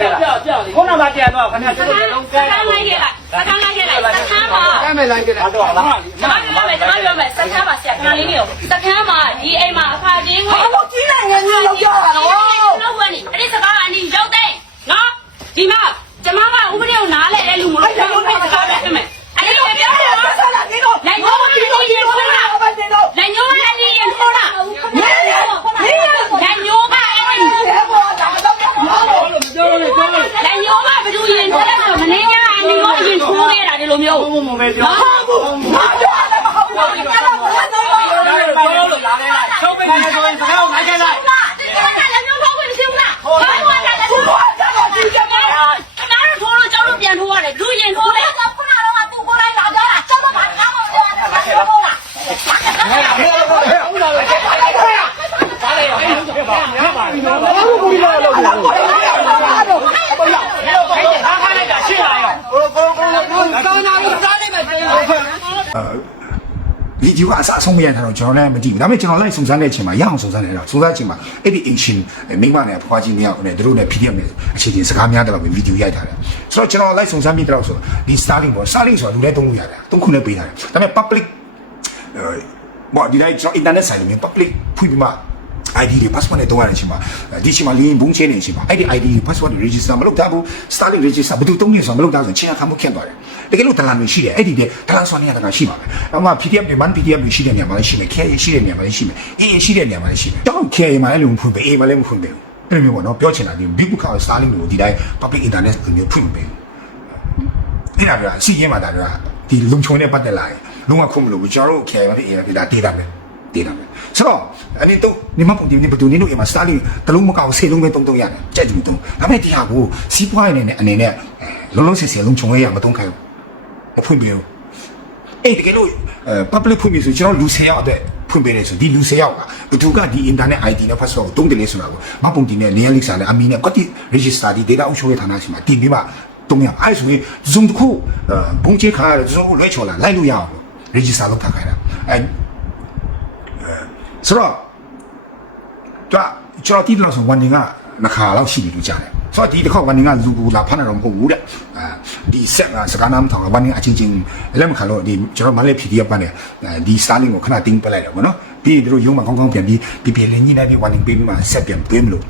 လိုက်ခဲ့လားခုနကပြန်တော့ခင်ဗျာစကျွန်ကတော်န်းလုံးစကဲကန်းလိုက်ခဲ့လိုက်စကန်းလိုက်ခဲ့လိုက်စကန်းမှာကဲမယ်လိုက်ခဲ့တယ်တော့လားကျွန်တော်ပြောမယ်ကျွန်တော်ပြောမယ်စကန်းမှာဆရာခဏလေးနေရောစကန်းမှာဒီအိမ်မှာအခါချင်းဝင်ဘာလို့ကြီးနိုင်ငယ်ကြီးလောက်ကြတာတော့လောက်ဝင်နေအဲ့ဒီစကားကအနီရောက်တဲ့နော်ဒီမှာကျမကဥပဒေကိုနားလဲတဲ့လူမလို့ကျွန်တော်ပြောစကားပဲပြင်မယ်အဲ့ဒီပြော အဲ့ တာ ဒါဆက်လာနေတော့ နိုင်ရောဒီလိုရင်ထိုးတာ ဘာနေတော့ နိုင်ရောအဲ့ဒီရင်ထိုးတာ မင်းရမင်းရ နိုင်ရောကအဲ့ဒီ ရဲဘော်ဒါတော့ဘာလို့ ပြောလို့ပြောလို့ နိုင်ရောကဘယ်သူရင်ထိုးလဲဆိုတော့မနေညာအနီရောရင်ထိုးခဲ့တာဒီလို မျိုးဘုံဘုံပဲပြောဘာပြောရလဲမဟုတ်ဘူးဘာလို့လဲဘာလို့လဲပြောလို့လာလေချုပ်ပေးနေဆိုရင်စကားကိုလိုက်ခဲ့လိုက်ဒီကနေ့လည်းမျိုးထိုးခွင့်မရှိဘူးလားဘာလို့လဲလဲသူတို့ကတော့ဒီကမှာခဏတော့ထိုးလို့ကြောက်လို့ပြန်ထိုးရတယ်လူရင်ထိုးတယ်ခုနကတော့သူကိုလိုက်လာကြတာကျွန်တော်ဘာမှမပြောရဘူးဘာလို့လဲဘာလဲဟဲ့ပါဘာပါဘာလို့ဘူးလို့လို့ဘာလို့အားခါလိုက်တာရှင်းလာရောဟိုကိုကိုကိုတောင်းတာလို့စားနေမယ် တင်းဗီဒီယိုကအစအဆုံးမရတာတော့ကျွန်တော်လည်းမကြည့်ဘူးဒါပေမဲ့ကျွန်တော်လည်းစုံစမ်းတဲ့အချိန်မှာရအောင်စုံစမ်းနေတာစုံစမ်းတဲ့အချိန်မှာအဲ့ဒီ ancient မိမနဲ့ဖွားကြီးမရောက်နဲ့တို့နဲ့ PDF နဲ့အခြေချင်းစကားများတယ်လို့ဗီဒီယိုရိုက်ထားတယ်ဆိုတော့ကျွန်တော်လိုက်စုံစမ်းပြီးတော့ဆိုဒီ Starlink ပေါ့ Starlink ဆိုတာလူလည်းသုံးလို့ရတယ်သုံးခုနဲ့ပေးထားတယ်ဒါပေမဲ့ public ဘောဒီလိုက်ကျွန်တော် internet ဆိုင်မှာ public ဖွင့်ပြီးမှ ID တွေ password နဲ့တောင်းရတဲ့အချိန်မှာဒီအချိန်မှာလင်းဘုံချင်းနေတဲ့အချိန်မှာအဲ့ဒီ ID တွေ password တွေ register မလုပ်ထားဘူး Starlink register ဘယ်သူတုံးနေဆိုမလုပ်ထားဆိုချင်းအခါမှုခက်သွားတယ်တကယ်လို့ဒလန်တွေရှိတယ်အဲ့ဒီတဲ့ဒလန်ဆွမ်းနေရတာရှိပါမယ်အမှ PDF တွေ man PDF တွေရှိတဲ့နေရာမှာလည်းရှိမယ် KA ရှိတဲ့နေရာမှာလည်းရှိမယ် AA ရှိတဲ့နေရာမှာလည်းရှိမယ်တောင်း KA မှာလည်းမဖွင့်ပေး A မှာလည်းမဖွင့်ပေးဘူးအဲ့လိုမျိုးပေါ့နော်ပြောချင်တာဒီ big book Starlink ကိုဒီတိုင်း public internet ကိုမျိုးဖွင့်မပေးဘူးအဲ့ဒါကအစီရင်မှာဒါကဒီလုံချုံနဲ့ပတ်သက်လာရင်လုံးဝခုမလို့ဘူးကျွန်တော်တို့ KA မှာဖြစ် A မှာဖြစ်ဒါဒေ တာပဲဒေတာပဲဆိုတော့အရင်တော့နေမပုံဒီနေဘယ်သူနေလို့အိမ်မှာ Starlink တလုံးမကောက်ဆေးလုံးပဲတုံးတုံးရတယ်ကြိုက်တယ်တုံးဒါပေမဲ့ဒီဟာကိုစီးပွားရေးနဲ့အနေနဲ့လုံးလုံးဆင်ဆင်လုံချုံရရမတုံးခိုင်းဘူးအဖွင့်ပေးဘူးအဲ့တကယ်လို့အဲ public ဖွင့်ပြီးဆိုကျွန်တော်လူ10ယောက်အတွက်ဖွင့်ပေးတယ်ဆိုဒီလူ10ယောက်ကဘယ်သူကဒီ internet ID နဲ့ password ကိုတုံးတယ်လေဆိုတာကိုမပုံတင်နဲ့ layer link စာနဲ့အမီနဲ့ quality register ဒီ data အုပ်ချုပ်ရေးဌာနရှိမှာတင်ပြီးမှတုံးရအဲ့ဆိုရင် zoom တစ်ခုဘုံချေခါရတယ် zoom ကိုလွှဲချော်လာလိုက်လို့ရအောင် register လုပ်ထားခိုင်းတာအဲ ဆိုတော့တော့ကျွန်တော်တီးတယ်လို့ဆိုဝန်နေကနှစ်ခါလောက်ရှိပြီလို့ကြားတယ်ဆိုတော့ဒီတစ်ခေါက်ဝန်နေကလူကူလာဖမ်းတာတော့မဟုတ်ဘူးတဲ့အဲဒီဆက်ကစကားနားမထောင်ဝန်နေအချင်းချင်းလက်မခံလို့ဒီကျွန်တော်မလေး PDF ပန်းတယ်ဒီ Starlink ကိုခဏတင်းပလိုက်တယ်ဗောနော်ပြီးသူတို့ရုံးမှာကောင်းကောင်းပြန်ပြီးပြီးပြီးလည်းညှိနှိုင်းပြီးဝန်နေပေးပြီးမှဆက်ပြန်သွင်းမလို့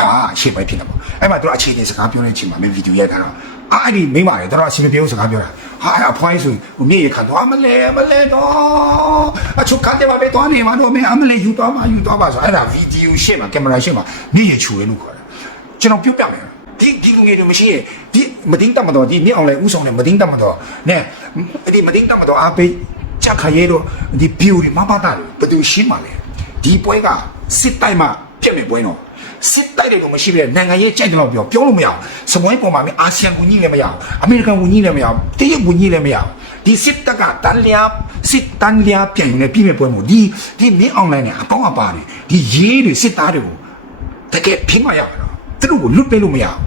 ဒါရှေ့ပိုင်းဖြစ်တာပေါ့အဲ့မှာသူတို့အခြေအနေစကားပြောတဲ့အချိန်မှာမင်းဗီဒီယိုရိုက်တာတော့အဲ့ဒီမိမတွေတော့အစီမပြေဘူးစကားပြောတာဟာအဖွားကြီးဆိုဟိုမြေရခံတော့မလဲမလဲတော့အချုပ်ကန်တယ်ပါပဲတော့နေမှာတော့မင်းအမလဲယူတော့မှယူတော့ပါဆိုအဲ့ဒါဗီဒီယိုရှေ့မှာကင်မရာရှေ့မှာမြေရချူရဲလို့ခေါ်တယ်ကျွန်တော်ပြုတ်ပြမယ်ဒီဒီလူငယ်တွေမရှိရဲ့ဒီမတင်းတတ်မတော်ဒီမြေအောင်လဲဥဆောင်တယ်မတင်းတတ်မတော်နဲ့ဒီမတင်းတတ်မတော်အားပေးချက်ခရဲတော့ဒီ view တွေမပါတာဘယ်သူရှင်းမှာလဲဒီပွဲကစစ်တိုင်းမှာပြက်နေပွဲတော့ စစ်တိုက်တယ်လို့မရှိပြီနိုင်ငံရေးကြိုက်တယ်လို့ပြောပြောလို့မရအောင်စမွေးပေါ်မှာမင်းအာဆီယံဝန်ကြီးလည်းမရအောင်အမေရိကန်ဝန်ကြီးလည်းမရအောင်တရုတ်ဝန်ကြီးလည်းမရအောင်ဒီစစ်တပ်ကတန်လျာစစ်တန်လျာပြန်နေပြည်မဲ့ပွဲမှာဒီဒီမင်းအွန်လိုင်းနဲ့အပေါင်းအပါတွေဒီရေးတွေစစ်သားတွေကိုတကယ်ဖိမရတော့သူတို့ကိုလွတ်ပေးလို့မရအောင်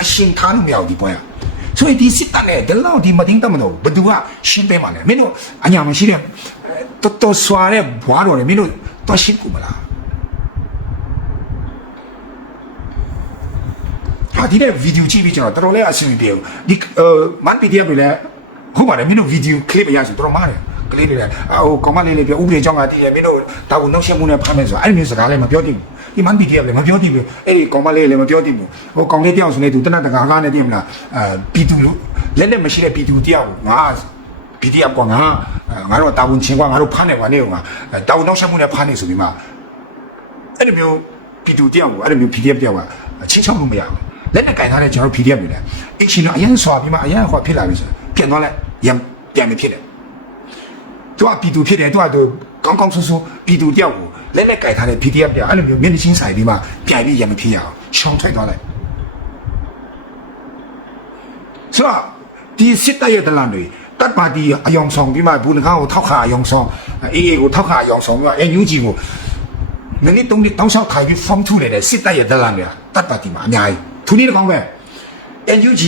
အရှင်ထားလို့မရအောင်ဒီပွဲကဆိုရင်ဒီစစ်တပ်နဲ့ဒီလောက်ဒီမတင်တတ်မတော့ဘယ်သူကရှင်းပေးမှာလဲမင်းတို့အညာမရှိတဲ့တော်တော်ဆွာတဲ့ဘွားတော်တွေမင်းတို့တော့ရှင်းကူမလား ဟာဒီတဲ့ဗီဒီယိုကြည့်ပြီးကျွန်တော်တော်တော်လေးအဆင်မပြေဘူးဒီမန် PDF တွေလည်းဟုတ်ပါတယ်မင်းတို့ဗီဒီယိုကလစ်မရဆိုတော်တော်မားတယ်ကလေးတွေလည်းဟိုကောင်မလေးလေးပြောဥပဒေကြောင့်ကတည်းကမင်းတို့ဒါကိုနှောက်ရှက်မှုနဲ့ဖမ်းမယ်ဆိုအဲ့ဒီမျိုးစကားလည်းမပြောသင့်ဘူးဒီမန် PDF လည်းမပြောသင့်ဘူးအဲ့ဒီကောင်မလေးလည်းမပြောသင့်ဘူးဟိုကောင်လေးတယောက်ဆိုနေသူတနတ်တကာကားနဲ့တည်မလားအဲပီတူလက်လက်မရှိတဲ့ပီတူတယောက်ငါ PDF ကငါငါတို့တာဝန်ချင်းကငါတို့ဖမ်းနေပါနေကငါတာဝန်နှောက်ရှက်မှုနဲ့ဖမ်းနေဆိုပြီးမှအဲ့ဒီမျိုးပီတူတယောက်ကိုအဲ့ဒီမျိုး PDF တယောက်ကချင်းချောင်းလို့မရဘူး လက်နဲ့ကင်ထားတဲ့ကျွန်တော် PDF တွေလည်းအရှင်တော့အရင်ဆွာပြီးမှအရင်ဟောဖြစ်လာပြီဆိုပြန်သွားလိုက်ရံပြန်မဖြစ်တယ်သူကပြည်သူဖြစ်တယ်သူကသူကောင်းကောင်းဆူဆူပြည်သူတယောက်ကိုလက်နဲ့ကင်ထားတဲ့ PDF တယောက်အဲ့လိုမျိုးမျက်နှာချင်းဆိုင်ပြီးမှပြန်ပြီးရံမဖြစ်ရအောင်ရှောင်းထွက်သွားလိုက်ဆိုတော့ဒီစစ်တပ်ရဲ့တလန်တွေတတ်ပါတီအယောင်ဆောင်ပြီးမှဘူလကားကိုထောက်ခါအယောင်ဆောင်အေးအေးကိုထောက်ခါအယောင်ဆောင်ပြီးမှအန်ယူဂျီကိုနည်းနည်းတုံးတောင်းလျှောက်ထိုင်ပြီး form ထုနေတဲ့စစ်တပ်ရဲ့တလန်တွေတတ်ပါတီမှာအများကြီး သူနည်းတစ်ကောင်ပဲ NUG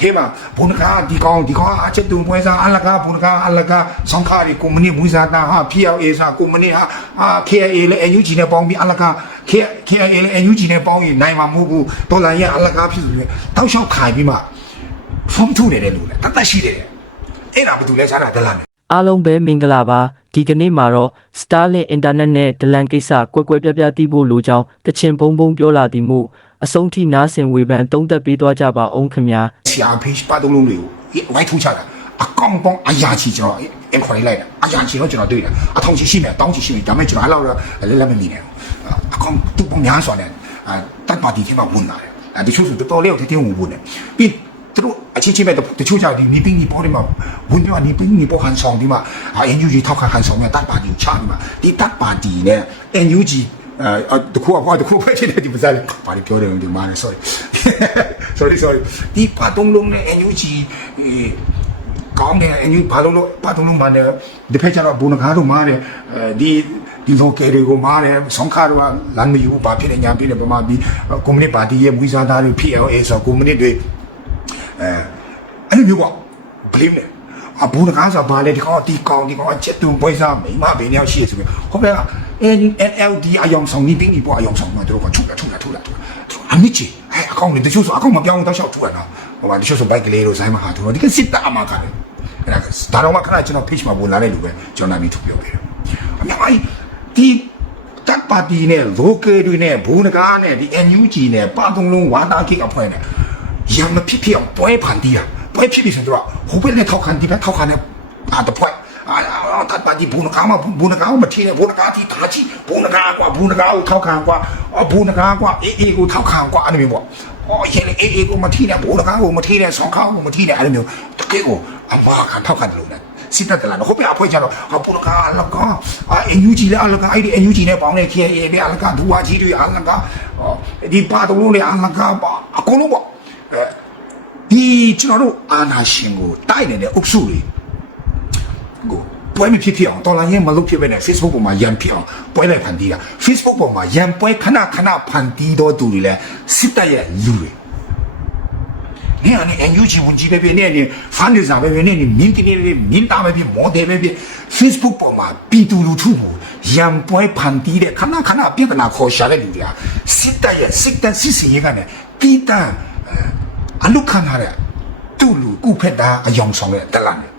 ထဲမှာဘုန်းကားဒီကောင်ဒီကောင်အချက်တုံပွဲစားအလကားဘုန်းကားအလကားဆောင်ခါရီကုမ္ပဏီမူဇာတာဟာ PLA စာကုမ္ပဏီဟာအာ KA လည်း NUG နဲ့ပေါင်းပြီးအလကား KA လည်း NUG နဲ့ပေါင်းရင်နိုင်မှာမဟုတ်ဘူးဒေါ်လာရအလကားဖြစ်လို့တောက်လျှောက်ခါပြီးမှဖုန်းထုတ်တယ်လို့လေတတ်တတ်ရှိတယ်အဲ့ဒါဘာလို့လဲစားတာဒလန်အားလုံးပဲမင်္ဂလာပါဒီကနေ့မှာတော့ Starlink Internet နဲ့ဒလန်ကိစ္စကွက်ကွက်ပြားပြားသိဖို့လိုကြောင်းတချင်ဘုံဘုံပြောလာသည်မို့ အဆုံးထိနားဆင်ဝေဖန်သုံးသက်ပေးသွားကြပါအောင်ခင်ဗျာဆရာဖေးပါတုံးလုံးတွေကိုဝိုင်းထိုးချတာအကောင်ပေါင်းအရာချီကျွန်တော်အင်ခေါ်လိုက်တာအရာချီတော့ကျွန်တော်တွေ့တာအထောင်ချီရှိမယ်တောင်းချီရှိမယ်ဒါပေမဲ့ကျွန်တော်အဲ့လောက်လည်းလက်မမီနိုင်ဘူးအကောင်တူပေါင်းများစွာနဲ့တပ်ပါတီထဲမှာဝင်လာတယ်အဲဒီချို့ဆိုတော်တော်လေးကိုတင်းတင်းဝင်ဝင်တယ်ပြီးသူတို့အချင်းချင်းပဲတချို့ကြောင့်ဒီနီပင်းနီပေါ်တွေမှာဝင်ပြနီပင်းနီပေါ်ဟန်ဆောင်ဒီမှာအန်ယူဂျီထောက်ခံဟန်ဆောင်နဲ့တပ်ပါတီချဒီမှာဒီတပ်ပါတီနဲ့အန်ယူဂျီ အဲတခုကဘာတခုပဲဖြစ်တယ်ဒီပစားလေးဘာပြောတယ်ဒီမှာ sorry sorry sorry ဒီပတ်တုံးလုံးနဲ့ NUG ကောင်းတယ်အန်ယူဘာလို့လို့ပတ်တုံးလုံးမှာလည်းဒီဖက်ကျတော့ဘုံကားတို့မားတယ်အဲဒီဒီလိုကယ်တွေကိုမားတယ်ဆောင်းခါတို့ကလမ်းမယူဘာဖြစ်နေညာဖြစ်နေပမာပြီးကွန်မြူနတီပါတီရဲ့မွေးစားသားတွေ PLA ဆိုကွန်မြူနတီတွေအဲအဲ့လိုမျိုးပေါ့ blame တယ် အဘုံကားဆိုဘာလဲဒီကောင်ဒီကောင်ဒီကောင်အချစ်တုံပွဲစားမိမဘယ်နေရာရှိရဆိုပြီးဟုတ်ကဲ့ NLD အယောင်ဆောင်နေတင်းဒီပေါ့အယောင်ဆောင်မှာတို့ကထုတ်တာထုတ်တာထုတ်တာအမြင့်ကြီးအဲအကောင်တွေတချို့ဆိုအကောင်မပြောင်းတော့ရှောက်ထုတ်ရနော်ဟိုမှာတချို့ဆိုဘိုက်ကလေးတို့ဇိုင်းမဟာတို့ဒီကစစ်တပ်အမှားကလည်းအဲ့ဒါဒါတော့မှခဏကျွန်တော် page မှာဝင်လာတဲ့လူပဲကျွန်တော်နာမည်ထုတ်ပြောခဲ့တယ်အများကြီးဒီတပ်ပါတီနဲ့ local တွေနဲ့ဘူနကားနဲ့ဒီ NUG နဲ့ပါတုံးလုံးဝါတာကိတ်အဖွဲ့နဲ့ရံမဖြစ်ဖြစ်အောင်ပွဲဖန်တီးတာ ပွဲဖြစ်ပြီဆိုတော့ဟိုဘက်နဲ့ထောက်ခံဒီဘက်ထောက်ခံနဲ့အာတပွဲအာတပ်ပါတီဘူနကားမှာဘူနကားမထင်းနဲ့ဘူနကားတီထားချီဘူနကားကွာဘူနကားကိုထောက်ခံကွာဘူနကားကွာအေးအေးကိုထောက်ခံကွာအဲ့လိုမျိုးပေါ့အော်ရင်အေးအေးကိုမထင်းနဲ့ဘူနကားကိုမထင်းနဲ့ဆောင်းခေါင်းကိုမထင်းနဲ့အဲ့လိုမျိုးတကယ်ကိုအမခံထောက်ခံတယ်လို့နဲ့စစ်တပ်ကလာတော့ဟုတ်ပြီအဖွဲကြတော့ဟာပူလကာအလကာအာအန်ယူဂျီလည်းအလကာအဲ့ဒီအန်ယူဂျီနဲ့ပေါင်းတဲ့ KA ပဲအလကာဒူဝါကြီးတွေအလကာဒီပါတုံးလုံးလည်းအလကာပါအကုန်လုံးပေါ့အဲ ဒီကျွန်တော်တို့အာနာရှင်ကိုတိုက်နေတဲ့အုပ်စုတွေကိုပွဲမဖြစ်ဖြစ်အောင်တော်လိုင်းရင်မလုပ်ဖြစ်ပဲနဲ့ Facebook ပေါ်မှာရန်ဖြစ်အောင်ပွဲလိုက်ဖန်တီးတာ Facebook ပေါ်မှာရန်ပွဲခဏခဏဖန်တီးတော့သူတွေလဲစစ်တပ်ရဲ့လူတွေနေအနေအန်ယူချီဝန်ကြီးပဲပဲနေအနေဖန်ဒီဇာပဲပဲနေနေမြင်းတင်ပဲမြင်းသားပဲပဲမော်ဒယ်ပဲပဲ Facebook ပေါ်မှာပြည်သူလူထုကိုရန်ပွဲဖန်တီးတဲ့ခဏခဏပြဿနာခေါ်ရှာတဲ့လူတွေဟာစစ်တပ်ရဲ့စစ်တပ်စစ်စီရေးကလည်းပြည်သား အလုခံရတဲ့သူ့လူကုဖက်တာအယောင်ဆောင်တဲ့တလန်တွေ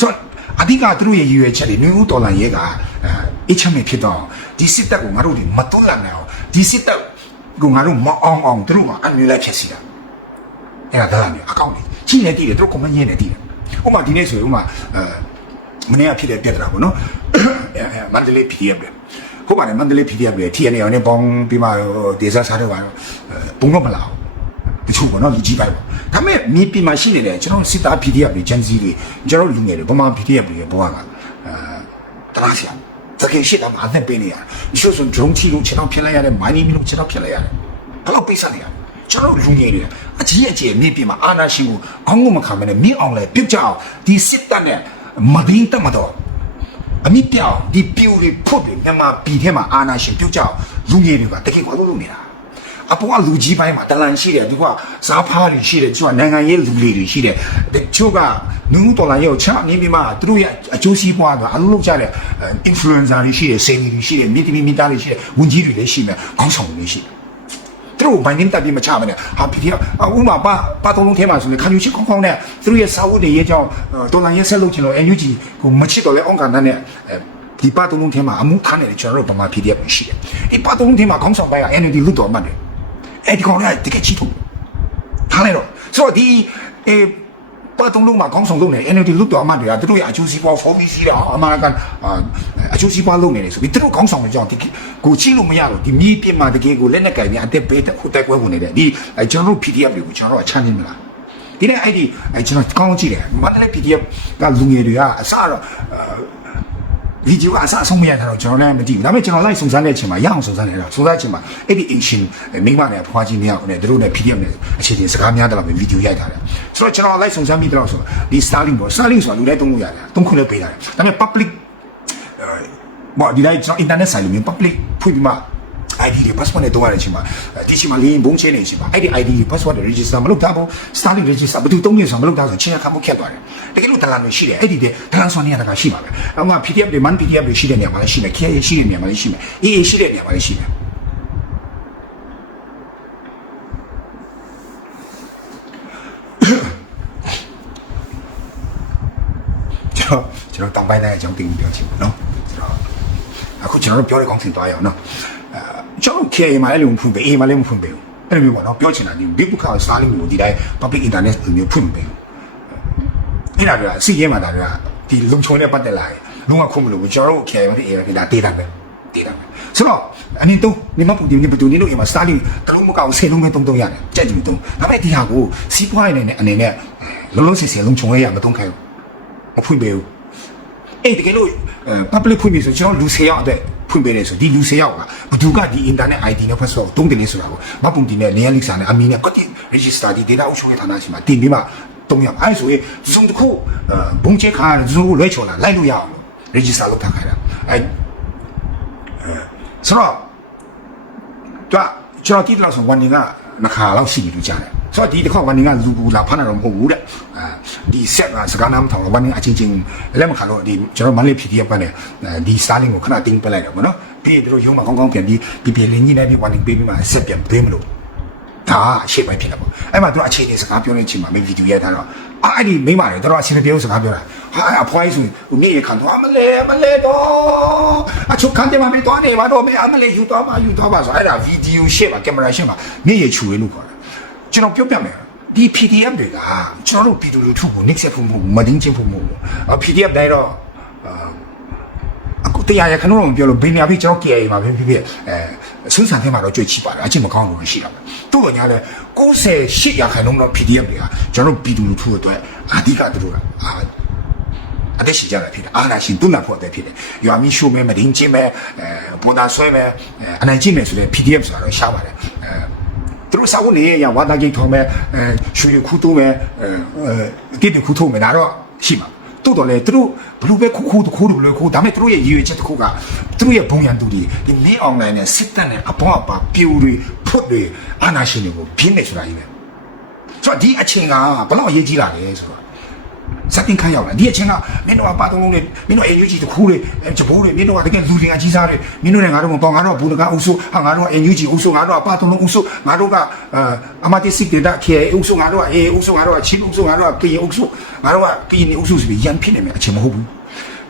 ဆိုတော့အဓိကသူတို့ရဲ့ရည်ရွယ်ချက်တွေမျိုးတော်လန်ရဲကအဲအချမ်းမဖြစ်တော့ဒီစစ်တပ်ကိုငါတို့ဒီမတွန်းလန့်နိုင်အောင်ဒီစစ်တပ်ကိုငါတို့မအောင်အောင်သူတို့ကအမြဲတမ်းဖြစ်စီတာအဲ့ဒါဒါလည်းအကောင့်ကြီးကြီးနေတည်တယ်သူတို့ကွန်မန့်ရင်းနေတည်တယ်ဥပမာဒီနေ့ဆိုရင်ဥပမာအဲမနေ့ကဖြစ်တဲ့ပြဿနာပေါ့နော်အဲအဲမန္တလေး PDF ပဲဟုတ်ပါတယ်မန္တလေး PDF ပဲ TNA ရောနဲ့ပေါင်းပြီးမှဒေသစားတွေပါတော့ဘုံတော့မလာဘူးတ ချို့ပေါ့နော်လူကြီးပိုင်းပေါ့ဒါပေမဲ့မြေပြင်မှာရှိနေတယ်ကျွန်တော်စစ်သား PDF တွေဂျန်စီတွေကျွန်တော်လူငယ်တွေဗမာ PDF တွေဘောကအဲတလားဆရာတကယ်ရှိတာမှအသက်ပေးနေရတယ်ဒီလိုဆို drone ချီလို့ခြေထောက်ဖြတ်လိုက်ရတယ် mining လို့ခြေထောက်ဖြတ်လိုက်ရတယ်ဘယ်တော့ပိတ်ဆက်နေရလဲကျွန်တော်လူငယ်တွေအကြီးအကျယ်မြေပြင်မှာအာဏာရှိကိုအောင်းကိုမခံမနဲ့မြင့်အောင်လဲပြုတ်ကြအောင်ဒီစစ်တပ်နဲ့မဒင်းတက်မတော့အမိပြောင်းဒီပြူတွေဖုတ်တွေမြန်မာပြည်ထဲမှာအာဏာရှင်ပြုတ်ကြအောင်လူငယ်တွေကတကယ်ကိုလုပ်နေတာ အပေါ်ကလူကြီးပိုင်းမှာတလန်ရှိတယ်သူကစားဖားတွေရှိတယ်သူကနိုင်ငံရေးလူလေးတွေရှိတယ်တချို့ကနူးနူးတော်လာရဲ့ချနေပြီးမှသူတို့ရဲ့အကျိုးစီးပွားတော့အလုပ်လုပ်ကြတဲ့ influencer တွေရှိတယ်စေတီတွေရှိတယ်မြစ်တီမိသားတွေရှိတယ်ဝန်ကြီးတွေလည်းရှိမယ်ခေါင်းဆောင်တွေလည်းရှိတယ်သူတို့ဘိုင်းတင်းတက်ပြီးမချမနဲ့ဟာဖြစ်ဖြစ်ဥမာပါပါတုံးလုံးထဲမှာဆိုရင်ခံယူချစ်ခေါင်းခေါင်းနဲ့သူတို့ရဲ့စာဝတ်တွေရဲ့ကြောင့်ဒေါ်လာရဲ့ဆက်လုပ်ချင်လို့ NUG ကိုမချစ်တော့လဲအောင်ကန်တဲ့ဒီပါတုံးလုံးထဲမှာအမှုထားနေတယ်ကျွန်တော်တို့ဗမာ PDF ရှိတယ်ဒီပါတုံးလုံးထဲမှာခေါင်းဆောင်ပိုင်းက NUG လွတ်တော်မှတ်တယ် အဲ့ဒီကောင်ကတကယ်ချစ်ထုတ်ထားလိုက်တော့ဆိုတော့ဒီအေးပါတုံးလုံးမှာခေါင်းဆောင်လုပ်နေ NUG လွတ်တော်မှတ်တွေကသူတို့ရဲ့အကျိုးစီးပွား for me စီးတာအမှန်ကန်အကျိုးစီးပွားလုပ်နေတယ်ဆိုပြီးသူတို့ခေါင်းဆောင်တွေကြောင့်ဒီကိုချီလို့မရတော့ဒီမြေပြင်မှာတကယ်ကိုလက်နဲ့ကင်ပြီးအသက်ပေးတဲ့ခုတက်ကွဲဝင်နေတဲ့ဒီကျွန်တော်တို့ PDF တွေကိုကျွန်တော်တို့ကချမ်းနေမလားဒီနေ့အဲ့ဒီကျွန်တော်ကောင်းကြည့်တယ်မန္တလေး PDF ကလူငယ်တွေကအစတော့ ဗီဒီယိုအစအဆုံးမရတော့ကျွန်တော်လည်းမကြည့်ဘူးဒါပေမဲ့ကျွန်တော်လိုက်စုံစမ်းတဲ့အချိန်မှာရအောင်စုံစမ်းနေတာစုံစမ်းချိန်မှာအဲ့ဒီ ancient မိမနဲ့ဖွားကြီးမြောက်နဲ့တို့နဲ့ PDF နဲ့အခြေတင်စကားများတယ်လို့ဗီဒီယိုရိုက်ထားတယ်ဆိုတော့ကျွန်တော်လိုက်စုံစမ်းပြီးတော့ဆိုဒီ Starlink ပေါ့ Starlink ဆိုတာလူတိုင်းသုံးလို့ရတယ်သုံးခွင့်လည်းပေးတယ်ဒါပေမဲ့ public ဘော်ဒီလိုက်ကျွန်တော် internet site လို့မျိုး public ဖွင့်ပြီးမှ ID တွေ password နဲ့တုံးရတဲ့အချိန်မှာဒီချိန်မှာလင်းဘုံချင်းနေအချိန်မှာအဲ့ဒီ ID တွေ password တွေ register မလုပ်တာဘူး Starlink register ဘယ်သူတုံးနေဆိုမလုပ်တာဆိုချင်းရခါမှုခက်သွားတယ်တကယ်လို့တလန်တွေရှိတယ်အဲ့ဒီတဲ့တလန်ဆိုနေရတာကရှိပါပဲအမှ PDF တွေ man PDF တွေရှိတဲ့နေရာမှာလည်းရှိတယ် KA ရှိတဲ့နေရာမှာလည်းရှိတယ် AA ရှိတဲ့နေရာမှာလည်းရှိတယ်ကျွန်တော်ကျွန်တော်တောင်ပိုင်းတိုင်းအကြောင်းတင်ပြချင်တယ်နော်ကျွန်တော်အခုကျွန်တော်တို့ပြောတဲ့ကောင်းစင်သွားရအောင်နော်အဲ ကျွန်တော် KA မှာလည်းမဖွင့်ပေး A မှာလည်းမဖွင့်ပေးဘူးအဲ့လိုမျိုးပေါ့နော်ပြောချင်တာဒီ big book က Starlink ကိုဒီတိုင်း public internet လိုမျိုးဖွင့်မပေးဘူးအဲ့ဒါကစီရဲမှာဒါကဒီလုံချုံနဲ့ပတ်သက်လာရင်လုံးဝခွင့်မလို့ဘူးကျွန်တော်တို့ KA မှာဒီ A ကဒါ data ပဲ data ပဲဆိုတော့အနေတော့နေမပူဒီနေပူနေလို့အိမ်မှာ Starlink တလုံးမကောက်ဆယ်လုံးပဲတုံးတုံးရတယ်ကြက်ကြည့်တုံးဒါပေမဲ့ဒီဟာကိုစီးပွားရေးနဲ့အနေနဲ့လုံးလုံးစီစီလုံချုံရရမတုံးခိုင်းဘူးမဖွင့်ပေးဘူးအဲ့တကယ်လို့အဲ public ဖွင့်ပြီဆိုကျွန်တော်လူ10ယောက်အတွက် ဖွင့်ပေးတယ်ဆိုဒီလူ10ယောက်ကဘယ်သူကဒီ internet ID နဲ့ password ကိုတုံးတယ်လဲဆိုတာကိုမပုံတင်နဲ့ layer link စာနဲ့အမီနဲ့ကတိ register ဒီ data အုပ်ချုပ်ရေးဌာနရှိမှာတင်ပြီးမှတုံးရအဲ့ဆိုရင်စုံတစ်ခုအဲဘုံချဲခါဇူလွဲချော်လာလိုက်လို့ရအောင်လို့ register လုပ်ထားခိုင်းတာအဲအဲဆိုတော့တော့ကျွန်တော်တိတိလောက်ဆိုဝန်နေကနှစ်ခါလောက်ရှိပြီလို့ကြားတယ်ဆိုတော့ဒီတစ်ခေါက်ဝန်နေ ကလူကူလာဖမ်းတာတော့မဟုတ်ဘူးတဲ့အဲဒီဆက်ကစကားနားမထောင်ဝန်နေအချင်းချင်းလက်မခါတော့ဒီကျွန်တော်မလေး PDF ပန်းနဲ့ဒီ Starlink ကိုခဏတင်းပလိုက်တော့ဗောနော်ပြီးရင်တို့ရုံးမှာကောင်းကောင်းပြန်ပြီးပြီးပြလင်းကြီးနဲ့ဒီဝန်နေပေးပြီးမှဆက်ပြန်ပေးမလို့ဒါအရှိပိုင်းဖြစ်တာပေါ့အဲ့မှာတို့အခြေအနေစကားပြောနေချိန်မှာမင်းဗီဒီယိုရိုက်ထားတော့အဲ့ဒီမိမတွေတို့အချင်းပြောစကားပြောတာဟာအဖွားကြီးဆိုဟိုမြေရခံတော့မလဲမလဲတော့အချုပ်ခံတယ်မမေးတော့နေပါတော့မေအမလဲယူတော့ပါယူတော့ပါဆိုအဲ့ဒါဗီဒီယိုရှေ့မှာကင်မရာရှေ့မှာမြေရချူရလို့ခေါ်တယ်ကျွန်တော်ပြောပြမယ် ဒီ PDF တွေကကျွန်တော်တို့ဗီဒီယိုလူထုကို next ဖို့မဟုတ်မတင်းချင်းဖို့မဟုတ်ဘူး PDF တိုင်းတော့အာအခုတရားရခဏတော့မပြောလို့ဘေးနေရာပြီးကျွန်တော် KA မှာပဲဖြစ်ဖြစ်အဲဆင်းဆန်ထဲမှာတော့ကြွေချိပါတယ်အချင်းမကောင်းလို့ရှိတာပဲတို့ကညာလဲ98ရာခိုင်နှုန်းတော့ PDF တွေကကျွန်တော်ပြည်သူလူထုအတွက်အဓိကတို့ကအာအသက်ရှိကြတာဖြစ်တယ်အာနာရှင်တွန်းလာဖို့အသက်ဖြစ်တယ်ရွာမီရှိုးမဲမဒင်းချင်းမဲအဲပေါ်တာဆွဲမဲအနိုင်ချင်းမဲဆိုတဲ့ PDF ဆိုတာတော့ရှားပါတယ်အဲ သူတို့စာဝန်နေရဝါတာကြီးထုံးမဲ့အဲရွှေရခုတိုးမဲ့အဲတိတခုထိုးမဲ့ဒါတော့ရှိမှာတိုးတော်လေသူတို့ဘလို့ပဲခုခုခိုးတယ်ဘလို့ခိုးဒါပေမဲ့သူတို့ရဲ့ရည်ရွယ်ချက်တစ်ခုကသူတို့ရဲ့ဘုံရန်သူတွေဒီမင်းအွန်လိုင်းနဲ့စစ်တပ်နဲ့အပေါင်းအပါပြူတွေဖွတ်တွေအာနာရှင်တွေကိုပြင်းနေဆိုတာကြီးပဲဆိုတော့ဒီအချိန်ကဘလောက်အရေးကြီးလာလဲဆိုတော့ စတင်ခါရောက်လာဒီအချိန်ကမင်းတို့ကပါတုံးလုံးနဲ့မင်းတို့အယူကြီးတခုတွေဂျပိုးတွေမင်းတို့ကတကယ်လူတွေကကြီးစားတွေမင်းတို့နဲ့ငါတို့မပေါ့ငါတို့ကဘူနကအုပ်စုဟာငါတို့ကအယူကြီးအုပ်စုငါတို့ကပါတုံးလုံးအုပ်စုငါတို့ကအမတိစစ်တေတာခေအုပ်စုငါတို့ကအေအုပ်စုငါတို့ကချင်းအုပ်စုငါတို့ကကရင်အုပ်စုငါတို့ကကရင်အုပ်စုဆိုပြီးရန်ဖြစ်နေမယ်အချိန်မဟုတ်ဘူး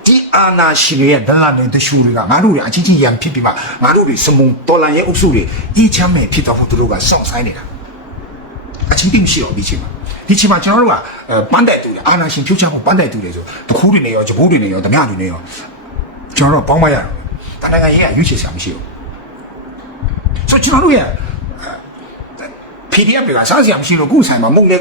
ဒီအာနာရှင်ရဲ့ဒလန်နဲ့တရှူတွေကငါတို့တွေအချင်းချင်းရန်ဖြစ်ပြီးမှငါတို့တွေစမုံတော်လန်ရဲ့အုပ်စုတွေအေးချမ်းမဲ့ဖြစ်တော့သူတို့ကစောင့်ဆိုင်နေတာအချင်းတင်မရှိတော့ဒီချိန်မှာ ဒီချိန်မှာကျွန်တော်တို့ကပန်းတက်တူတယ်အာနာရှင်ဖြုတ်ချဖို့ပန်းတက်တူတယ်ဆိုတခုတွေနဲ့ရောဂျပိုးတွေနဲ့ရောဓမြတွေနဲ့ရောကျွန်တော်တို့ပေါင်းမရတော့ဒါနိုင်ငံရေးကရွေးချယ်စရာမရှိဘူးဆိုကျွန်တော်တို့ရဲ့ PDF တွေကစားစရာမရှိလို့ကိုယ်ဆိုင်မှာမုံနဲ့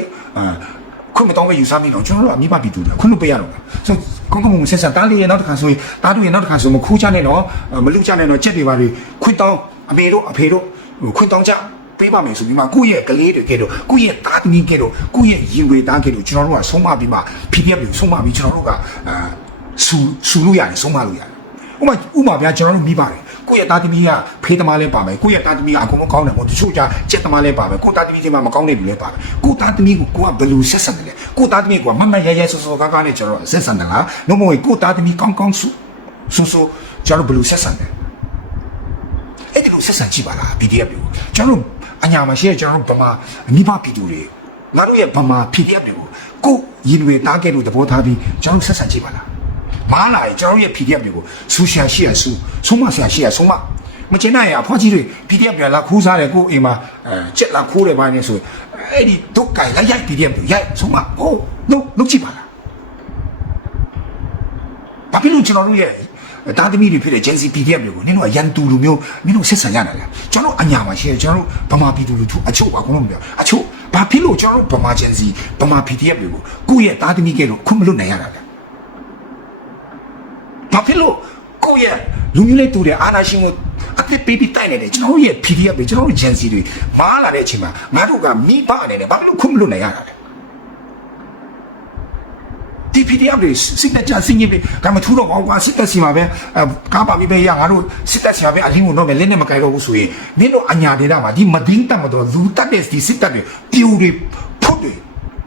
ခွင့်မတောင်းပဲယူဆမိတော့ကျွန်တော်တို့ကမိဘပြည်သူတွေခွင့်မပေးရတော့ဘူးဆိုကောင်းကောင်းမွန်ဆက်ဆက်တားလေးရဲ့နောက်တစ်ခါဆိုရင်တားတို့ရဲ့နောက်တစ်ခါဆိုမခိုးချနဲ့တော့မလူချနဲ့တော့ကြက်တွေပါတွေခွင့်တောင်းအမေတို့အဖေတို့ခွင့်တောင်းကြ ပေးပါမယ်ဆိုပြီးမှကိုယ့်ရဲ့ကလေးတွေကဲတော့ကိုယ့်ရဲ့သားသမီးကဲတော့ကိုယ့်ရဲ့ရင်ွေသားကဲတော့ကျွန်တော်တို့ကဆုံးမပြီးမှ PDF ကိုဆုံးမပြီးကျွန်တော်တို့ကအာဆူဆူလို့ရတယ်ဆုံးမလို့ရတယ်ဥမာဥမာဗျာကျွန်တော်တို့မိပါတယ်ကိုယ့်ရဲ့သားသမီးကဖေးသမားလည်းပါမယ်ကိုယ့်ရဲ့သားသမီးကအကုန်လုံးကောင်းတယ်ပေါ့တချို့ကြကြက်သမားလည်းပါမယ်ကိုယ့်သားသမီးချင်းမှမကောင်းတဲ့လူလည်းပါမယ်ကိုယ့်သားသမီးကိုကိုကဘယ်လိုဆက်ဆက်တယ်လဲကိုယ့်သားသမီးကမမရရဆောဆောကားကားနဲ့ကျွန်တော်ဆက်ဆံတယ်လားနှုတ်မဟုတ်ကိုယ့်သားသမီးကောင်းကောင်းဆူဆူဆူကျွန်တော်ဘယ်လိုဆက်ဆံတယ်အဲ့ဒီလိုဆက်ဆံကြည့်ပါလား PDF တွေကိုကျွန်တော်တို့ အညာမှာရှိတဲ့ကျွန်တော်တို့ဗမာမိဘပြည်သူတွေငါတို့ရဲ့ဗမာ PDF တွေကိုကိုရင်တွေတားခဲ့လို့သဘောထားပြီးကျွန်တော်ဆက်ဆံကြည့်ပါလားမားလာရင်ကျွန်တော်ရဲ့ PDF တွေကိုဆူရှာရှိရဆူဆုံးမဆရာရှိရဆုံးမမကျင်နိုင်ရအဖွားကြီးတွေ PDF ပြန်လာခိုးစားတယ်ကိုအိမ်မှာအဲကြက်လာခိုးတယ်ပါနေဆိုအဲ့ဒီဒုက္ကလိုက်ရိုက် PDF တွေရိုက်ဆုံးမဟုတ်လုံးလုံးကြည့်ပါလားဘာဖြစ်လို့ကျွန်တော်တို့ရဲ့ တာသမီတွေဖြစ်တဲ့ Gen Z PDF တွေကိုနင်တို့ကရန်သူလူမျိုးနင်တို့ဆက်ဆံရတာလေကျွန်တော်အညာမှာရှိတယ်ကျွန်တော်တို့ဗမာပြည်သူလူထုအချို့အကုန်လုံးပြောအချို့ဘာဖြစ်လို့ကျွန်တော်တို့ဗမာ Gen Z ဗမာ PDF တွေကိုကိုယ့်ရဲ့တာသမီကဲလို့ခွင့်မလွတ်နိုင်ရတာလဲဘာဖြစ်လို့ကိုယ့်ရဲ့လူမျိုးလေးတူတဲ့အာနာရှင်ကိုအသက်ပေးပြီးတိုက်နေတယ်ကျွန်တော်တို့ရဲ့ PDF တွေကျွန်တော်တို့ Gen Z တွေမားလာတဲ့အချိန်မှာငါတို့ကမိဘအနေနဲ့ဘာဖြစ်လို့ခွင့်မလွတ်နိုင်ရတာလဲ ဒီ PDF တွေစစ်တပ်ကြစင်းကြီးတွေဒါမှထူတော့ဘောကွာစစ်တပ်စီမှာပဲအဲကားပါပြီးပဲရငါတို့စစ်တပ်စီမှာပဲအလင်းကိုတော့ပဲလက်နဲ့မကြိုက်တော့ဘူးဆိုရင်မင်းတို့အညာဒေတာမှာဒီမဒင်းတတ်မတော့လူတက်တဲ့ဒီစစ်တပ်တွေပြူတွေဖုတ်တွေ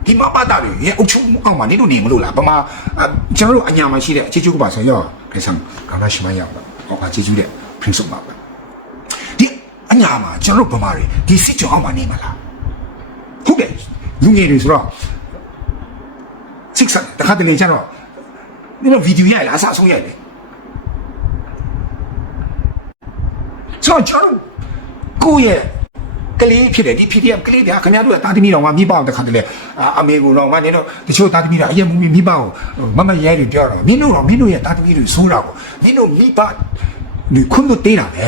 ဒီမပါတာတွေရဲ့အုပ်ချုပ်မှုအောက်မှာနေလို့နေမလို့လားဗမာကျွန်တော်တို့အညာမှာရှိတဲ့အခြေကျုပ်ကပါဆိုရောခေဆံကာလာရှိမရောက်တော့ဟောပါချေကျူးတဲ့ principle ပါဒီအညာမှာကျွန်တော်တို့ဗမာတွေဒီစစ်ကြောအောက်မှာနေမလားဟုတ်တယ်လူငယ်တွေဆိုတော့ စစ်ဆက်တခါတလေကျတော့ဒီလိုဗီဒီယိုရိုက်လာအစားဆုံးရိုက်တယ်ဆိုတော့ကျွန်တော်ကိုယ့်ရဲ့ကလေးဖြစ်တယ်ဒီ PDF ကလေးတွေကခင်ဗျားတို့ကတာသမီတော်ကမိဘတခါတလေအမေကတော့မနေတော့တချို့တာသမီတွေအရင်မူမိဘကိုမမရဲတွေပြောတော့မင်းတို့တော့မင်းတို့ရဲ့တာသမီတွေဆိုးတာကိုမင်းတို့မိဘလူခွန်းတို့တေးတာပဲ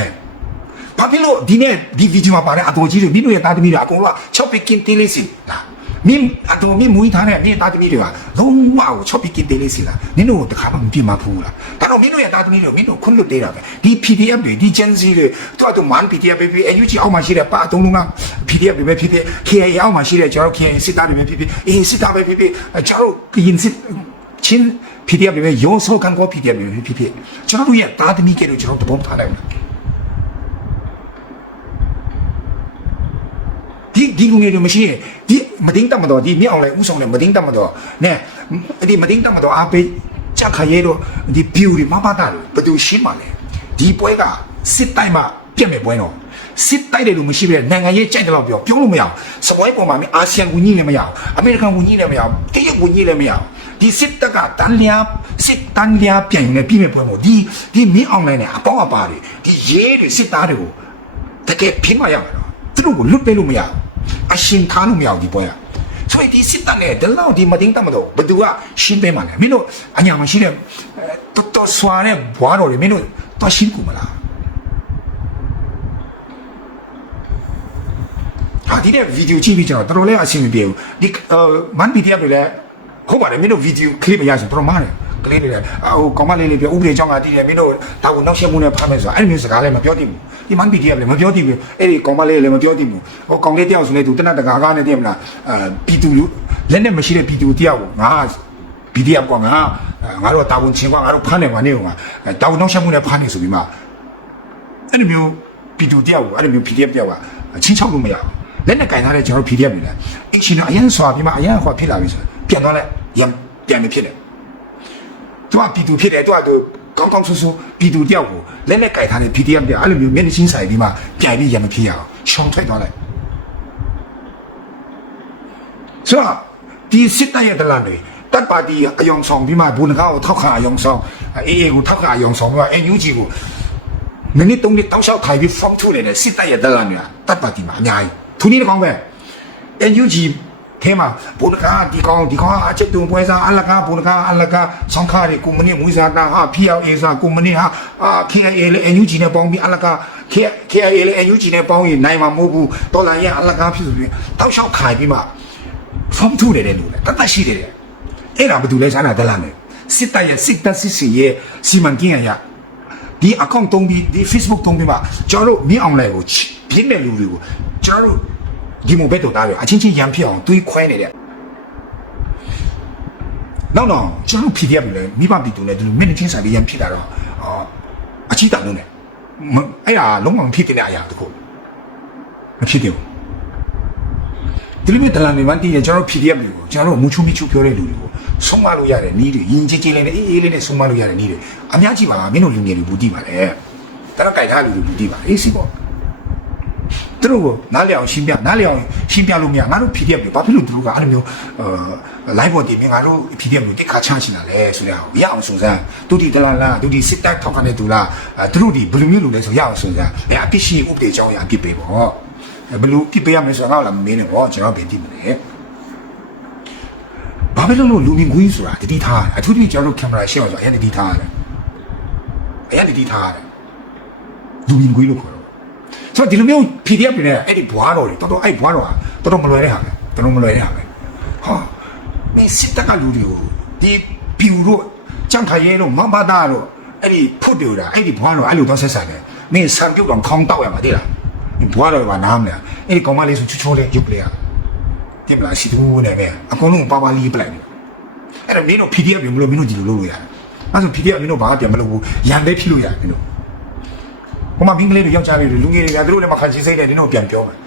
ဘာဖြစ်လို့ဒီနေ့ဒီဗီဒီယိုမှာပါတဲ့အတော်ကြီးတွေမင်းတို့ရဲ့တာသမီတွေအကုန်လုံး6ပစ်ကင်းတေးလေးစီလား မင်းအတော်မင်းမွေးထားတဲ့မင်းတာသမီတွေကလုံးဝကို6ပစ်ကင်းတေးလေးစီလားမင်းတို့တခါမှမပြမဖူးလားဒါတော့မင်းတို့ရဲ့တာသမီတွေမင်းတို့ခွန်းတို့တေးတာပဲဒီ PDF တွေဒီ Gen Z တွေတော့တော့ man PDF ပဲဖြစ် NUG အောက်မှာရှိတဲ့ပါအတုံးလုံးက PDF တွေပဲဖြစ်ဖြစ် KA အောက်မှာရှိတဲ့ကျွန်တော် KA စစ်သားတွေပဲဖြစ်ဖြစ်အေးစစ်သားပဲဖြစ်ဖြစ်ကျွန်တော်ကရင်စစ်ချင်း PDF တွေပဲရောစောကန်ကော PDF တွေပဲဖြစ်ဖြစ်ကျွန်တော်တို့ရဲ့တာသမီကဲလို့ကျွန်တော်တပုံထားလိုက်မယ်ဒီဒီလူငယ်တွေမရှိရင်ဒီ မတင်းတတ်မတော်ဒီမြောက်လိုက်ဥဆောင်တယ်မတင်းတတ်မတော်နဲဒီမတင်းတတ်မတော်အားပေးချက်ခရဲတော့ဒီ view တွေမပါတာလို့ဘယ်သူရှင်းပါလဲဒီပွဲကစစ်တိုင်းမှာပြက်မဲ့ပွဲတော့စစ်တိုက်တယ်လို့မရှိပဲနိုင်ငံရေးကြိုက်တယ်လို့ပြောပြောလို့မရအောင်စပွဲပေါ်မှာမင်းအာဆီယံကူညီလည်းမရအောင်အမေရိကန်ကူညီလည်းမရအောင်တရုတ်ကူညီလည်းမရအောင်ဒီစစ်တပ်ကတန်လျာစစ်တန်လျာပြန်နေပြီးမဲ့ပွဲမို့ဒီဒီမင်းအောင်လိုင်းနဲ့အပေါင်းအပါတွေဒီရဲတွေစစ်သားတွေကိုတကယ်ဖိမရမှာတော့သူတို့ကိုလွတ်ပေးလို့မရအောင် အရှင်ထားလို့မရအောင်ဒီပွဲကဆိုရင်ဒီစစ်တပ်နဲ့ဒီလောက်ဒီမတင်းတတ်မတော့ဘယ်သူကရှင်းပေးမှာလဲမင်းတို့အညာမရှိတဲ့တော်တော်ဆွာတဲ့ဘွားတော်တွေမင်းတို့တော့ရှင်းကူမလားဟာဒီတဲ့ဗီဒီယိုကြည့်ပြီးကျွန်တော်တော်တော်လေးအဆင်မပြေဘူးဒီမန်ဗီဒီယိုတွေလည်းဟုတ်ပါတယ်မင်းတို့ဗီဒီယိုကလစ်မရဆိုတော်တော်မားတယ် ကလေးတွေလည်းဟိုကောင်မလေးလေးပြောဥပဒေကြောင့်ကတည်တယ်မင်းတို့ဒါကိုနောက်ဆက်မှုနဲ့ဖမ်းမယ်ဆိုတာအဲ့ဒီမျိုးစကားလည်းမပြောတတ်ဘူးဒီမန်ဗီဒီယိုလည်းမပြောတတ်ဘူးအဲ့ဒီကောင်မလေးလည်းမပြောတတ်ဘူးဟိုကောင်လေးတယောက်ဆိုနေသူတနတ်တကာကားနဲ့တည်မလားအာပီတူလူလက်နဲ့မရှိတဲ့ပီတူတယောက်ကိုငါဗီဒီယိုကောင်ငါငါတို့တာဝန်ချင်းကွာငါတို့ဖမ်းတယ်ကွာနေကွာတာဝန်နောက်ဆက်မှုနဲ့ဖမ်းနေဆိုပြီးမှအဲ့ဒီမျိုးပီတူတယောက်ကိုအဲ့ဒီမျိုး PDF တယောက်ကချင်းချောက်လို့မရဘူးလက်နဲ့ကင်ထားတဲ့ကျွန်တော် PDF တွေလည်းအင်ရှင်တော့အရင်ဆွာပြီးမှအရင်ဟောဖြစ်လာပြီဆိုပြန်သွားလိုက်ရံပြန်မဖြစ်တယ် သူကပီတူဖြစ်တယ်သူကသူကောင်းကောင်းဆူဆူပီတူတယောက်ကိုလက်နဲ့ကင်ထားတဲ့ PDF တယောက်အဲ့လိုမျိုးမျက်နှာချင်းဆိုင်ပြီးမှပြန်ပြီးရံမဖြစ်ရအောင်ရှောင်ထွက်သွားလိုက်ဆိုတော့ဒီစစ်တပ်ရဲ့ဒလန်တွေတပ်ပါတီအယောင်ဆောင်ပြီးမှဘူနကားကိုထောက်ခံအယောင်ဆောင်အေးအေးကိုထောက်ခံအယောင်ဆောင်ပြီးမှ NUG ကိုနည်းနည်းတုံးလေးတောက်လျှောက်ထိုင်ပြီး form ထုတ်နေတဲ့စစ်တပ်ရဲ့တက်လာနေတာတပ်ပါတီမှာအများကြီးသူနည်းတစ်ကောင်ပဲ NUG ထဲမှာဘုန်းကားဒီကောင်ဒီကောင်အချက်တုံပွဲစားအလကားဘုန်းကားအလကားဆောင်ခါရီကုမ္ပဏီမွေးစားတာဟာ PLA စားကုမ္ပဏီဟာအာ KIA လေ NUG နဲ့ပေါင်းပြီးအလကား KIA လေ NUG နဲ့ပေါင်းရင်နိုင်မှာမဟုတ်ဘူးဒေါ်လာရအလကားဖြစ်ဆိုပြီးတောက်လျှောက်ခိုင်ပြီးမှ form ထုတ်နေတဲ့လူလေတတ်တတ်ရှိတယ်အဲ့ဒါဘာတူလဲဆန်းတာတက်လာမယ်စစ်တပ်ရဲ့စစ်တပ်စစ်စီရဲ့စီမံကိန်းအရာဒီအကောင့်တုံးပြီးဒီ Facebook တုံးပြီးမှကျွန်တော်တို့မြင့်အောင်လိုက်ကိုပြင်းတဲ့လူတွေကိုကျွန်တော်တို့ ဒီမိုဘက်တို့သားတွေအချင်းချင်းရံဖြစ်အောင်တွေးခွဲနေတဲ့နောက်တော့ကျွန်တော် PDF တွေလည်းမိဘပြည်သူလည်းဒီလိုမျက်နှာချင်းဆိုင်ပြီးရံဖြစ်တာတော့အာအချီတန်လုံးနဲ့အဲ့ဒါလုံးဝမဖြစ်တဲ့အရာတခုမဖြစ်တယ်ဒီလိုမျိုးဒလန်တွေမှတည်ရင်ကျွန်တော် PDF တွေကိုကျွန်တော်တို့မူချုံမီချုပြောတဲ့လူတွေကိုဆုံးမလို့ရတဲ့နီးတွေယဉ်ကျေးကျေးလေးနဲ့အေးအေးလေးနဲ့ဆုံးမလို့ရတဲ့နီးတွေအများကြီးပါမင်းတို့လူငယ်တွေဘူးတည်ပါလေဒါတော့ကြိုက်ထားလူတွေဘူးတည်ပါအေးစီပေါ့ သူတို့ကနားလည်အောင်ရှင်းပြနားလည်အောင်ရှင်းပြလို့မရငါတို့ PDF တွေဘာဖြစ်လို့သူတို့ကအဲ့လိုမျိုးအာ live ပေါ်တင်မြင်ငါတို့ PDF တွေတက်ခါချချင်တာလဲဆိုရအောင်ရအောင်စုံစမ်းသူဒီတလားလားသူဒီစစ်တပ်ထောက်ခံတဲ့သူလားသူတို့ဒီဘယ်လိုမျိုးလူလဲဆိုရအောင်စုံစမ်းအဲအပြစ်ရှိဥပဒေကြောင်းရအပြစ်ပေးပေါ့ဘယ်လိုပြစ်ပေးရမလဲဆိုတော့ငါ့လာမမင်းနဲ့ပေါ့ကျွန်တော်ပြင်ကြည့်မလဲဘာပဲလို့လူမြင်ကွင်းဆိုတာတတိထားအထူးသဖြင့်ကျွန်တော်တို့ကင်မရာရှေ့မှာဆိုအရင်တတိထားရတယ်အရင်တတိထားရတယ်လူမြင်ကွင်းလို့ခေါ်တော့ ဆိုတော့ဒီလိုမျိုး PDF တွေနဲ့အဲ့ဒီဘွားတော်တွေတော်တော်အဲ့ဘွားတော်ကတော်တော်မလွယ်တဲ့ဟာပဲတော်တော်မလွယ်တဲ့ဟာပဲဟာမင်းစစ်တပ်ကလူတွေကိုဒီပြူတို့ကြံခရဲတို့မဘာသားတို့အဲ့ဒီဖုတ်တွေကအဲ့ဒီဘွားတော်အဲ့လိုတော့ဆက်ဆံတယ်မင်းဆံပြုတ်တော့ခေါင်းတောက်ရမှာတိလားဘွားတော်ကနားမလဲအဲ့ဒီကောင်မလေးဆိုချူချိုးလေးရုပ်လေးရဒီမလားရှိသူနဲ့ပဲအကုန်လုံးပါပါလီးပလိုက်တယ်အဲ့တော့မင်းတို့ PDF ပြင်မလို့မင်းတို့ဒီလိုလုပ်လို့ရတယ်အဲ့ဆို PDF မင်းတို့ဘာမှပြန်မလုပ်ဘူးရန်ပဲဖြစ်လို့ရတယ်မင်းတို့ ဟိုမှာဘင်္ဂလေးတွေယောက်ျားလေးတွေလူငယ်တွေကသူတို့လည်းမခံချင်စိတ်နဲ့မင်းတို့ပြန်ပြောမယ်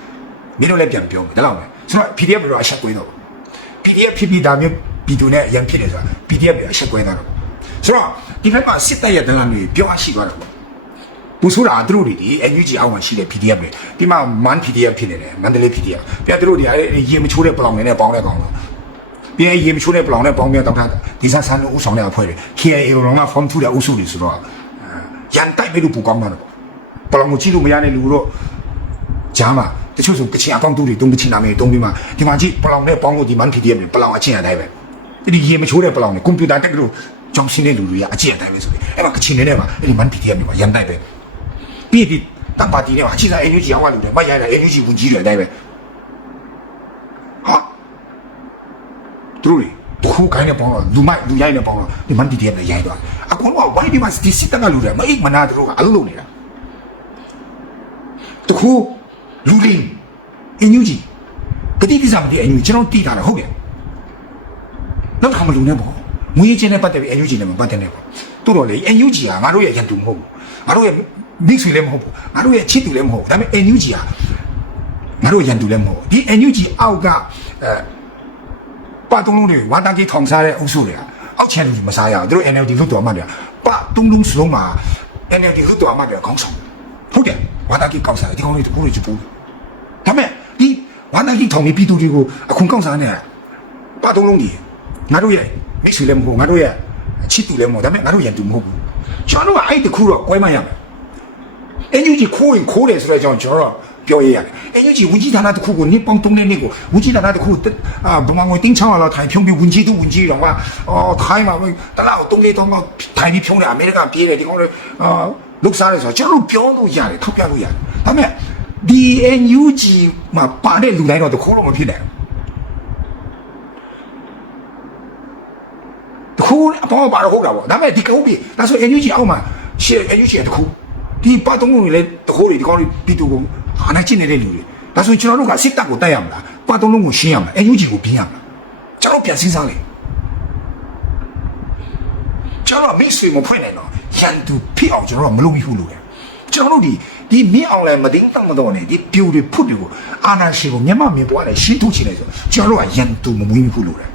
မင်းတို့လည်းပြန်ပြောမယ်ဒါတော့မယ်ဆိုတော့ PDF တွေအဆက်ကွေးတော့ PDF ဖြစ်ပြီးဒါမျိုးပြည်သူနဲ့ရန်ဖြစ်နေဆိုတာ PDF တွေအဆက်ကွဲတာတော့ဆိုတော့ဒီဘက်မှာစစ်တပ်ရဲ့တန်းတွေပြောအရှိသွားတယ်ပေါ့ပူဆိုတာသူတို့တွေဒီ NUG အောက်မှာရှိတဲ့ PDF တွေဒီမှာ MAN PDF ဖြစ်နေတယ်မန္တလေး PDF ပြသူတို့တွေအဲရေမချိုးတဲ့ပလောင်တွေနဲ့ပေါင်းတဲ့ကောင်တော့ပြန်ရေမချိုးတဲ့ပလောင်နဲ့ပေါင်းပြန်တောက်တာဒီစားဆန်းလို့ဥဆောင်တဲ့အဖွဲ့တွေ KIA ရောက form 2တဲ့အုပ်စုတွေဆိုတော့ရန်တိုက်မဲ့လို့ပူကောင်းတာတော့ ပလောင်ကိုကြည့်လို့မရတဲ့လူတို့ဂျားမှာတချို့ဆိုကချင်အကောင့်တူတွေတုံးကချင်နာမည်တုံးပြီးမှဒီမှာကြည့်ပလောင်နဲ့ပေါင်းလို့ဒီ MAN PDF တွေပလောင်အချင်းအတိုင်းပဲဒီရေမချိုးတဲ့ပလောင်တွေကွန်ပျူတာတက်လို့ကြောင်းရှင်းတဲ့လူတွေကအချင်းအတိုင်းပဲဆိုပြီးအဲ့မှာကချင်နေတဲ့မှာအဲ့ဒီ MAN PDF တွေမှာရန်တိုက်ပဲပြီးပြီးတပါတီနဲ့အချိစား NUG ရောက်လာလို့တယ်မရရ NUG ဝင်ကြီးတယ်အတိုင်းပဲဟာသူတို့တခုခိုင်းနေပေါင်းတော့လူမိုက်လူရိုက်နေပေါင်းတော့ဒီမန်တီတီနဲ့ရိုက်သွားအကုန်လုံးကဝိုင်းဒီမှာဒီစစ်တက်ကလူတယ်မအိတ်မနာတို့ကအလုပ်လုပ်နေတာ တခုလူလင်း NUG ကတိတိကျမတည်း NUG ကျွန်တော်တီးတာဟုတ်တယ်နောက်ခါမလူနေပေါ့ငွေချင်းနဲ့ပတ်သက်ပြီး NUG နဲ့မပတ်သက်နဲ့ပေါ့တို့တော့လေ NUG ကငါတို့ရဲ့ရန်သူမဟုတ်ဘူးငါတို့ရဲ့ mix လည်းမဟုတ်ဘူးငါတို့ရဲ့ချစ်သူလည်းမဟုတ်ဘူးဒါပေမဲ့ NUG ကငါတို့ရန်သူလည်းမဟုတ်ဘူးဒီ NUG အောက်ကအဲပါတုံးလုံးတွေဝါတာကြီးထောင်စားတဲ့အုပ်စုတွေကအောက်ချန်လူကြီးမစားရအောင်တို့ NLD လွတ်တော်မှတယ်ပါတုံးလုံးစလုံးမှာ NLD လွတ်တော်မှတယ်ခေါင်းဆောင်ဟုတ်တယ် ဝါတာကြီးကောက်စားတယ်ဒီကောင်လေးတကူလေးချပူဒါပေမဲ့ဒီဝါတာကြီးထောင်ပြီးပြည်သူတွေကိုအခွန်ကောက်စားနေပါတုံးလုံးကြီးငါတို့ရဲ့ mix လည်းမဟုတ်ငါတို့ရဲ့ချစ်သူလည်းမဟုတ်ဒါပေမဲ့ငါတို့ရန်သူမဟုတ်ဘူးကျွန်တော်တို့ကအဲ့တခုတော့ကွဲမှရမယ် NUG ခိုးရင်ခိုးတယ်ဆိုတော့ကျွန်တော်တို့ ပြောရရတယ် NUG ဝင်ကြီးဌာနတစ်ခုကိုနှစ်ပေါင်း3နှစ်နှစ်ကိုဝင်ကြီးဌာနတစ်ခုအာဗမာငွေတင်းချောင်းလာထိုင်ဖြုံးပြီးဝင်ကြီးသူဝင်ကြီးတော့ကအော်ထိုင်းမှာတလောက်3လေးတော့ထိုင်ပြီးဖြုံးတယ်အမေရိကန်ပြေးတယ်ဒီကောင်လေးအာလုစားတယ်ဆိုတော့ကျွန်တော်တို့ပြောလို့ရတယ်ထောက်ပြလို့ရတယ်ဒါပေမဲ့ဒီ NUG မှာပါတဲ့လူတိုင်းတော့တခိုးလို့မဖြစ်နိုင်ဘူးတခုအပေါ်ပါတော့ဟုတ်တာပေါ့ဒါပေမဲ့ဒီကုန်းပြီဒါဆို NUG အောက်မှာရှေ့ NUG တခုဒီပတ်သုံးလုံးတွေလည်းတခိုးတွေဒီကောင်းတွေပြည်သူကို အာနာကျင့်နေတဲ့လူတွေဒါဆိုကျွန်တော်တို့ကစစ်တပ်ကိုတိုက်ရမလားပတ်သုံးလုံးကိုရှင်းရမလား NUG ကိုပြင်ရမလားကျွန်တော်ပြန်စဉ်းစားလေကျွန်တော်မိတ်ဆွေမဖွင့်နိုင်တော့ရန်သူဖြစ်အောင်ကျွန်တော်တို့မလုပ်ဘူးလို့လေကျွန်တော်တို့ဒီဒီမင်းအောင်လည်းမတင်းတတ်မတော့နဲ့ဒီပြူတွေဖုတ်တွေကိုအာနာရှင်ကိုမြန်မာမြင်ပွားတယ်ရှင်းထုတ်ချင်တယ်ဆိုကျွန်တော်တို့ကရန်သူမမွေးဘူးလို့လေ